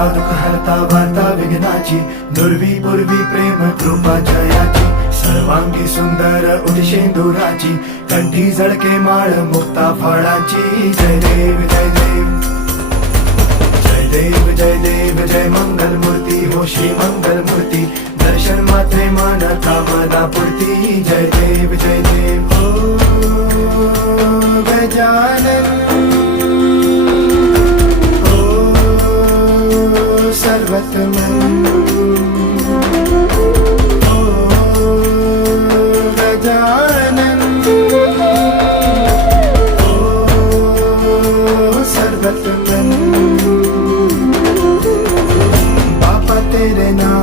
हरता दुःख हरता वार्ता विघ्नाची, दुर्वी पूर्वी प्रेम कृपा जयाची, सर्वांगी सुंदर उदिशेंदुराची, कंठी झळके माळ मुक्ता फळाची. जय देव जय देव जय देव जय देव जय मंगल मूर्ती हो श्री मंगल मूर्ती, दर्शन मात्रे मन कामना पूर्ती. जय देव जय देव हो गजानन हो सर्वतमन हो गजानन हो सर्वतमन. बापा तेरे नाम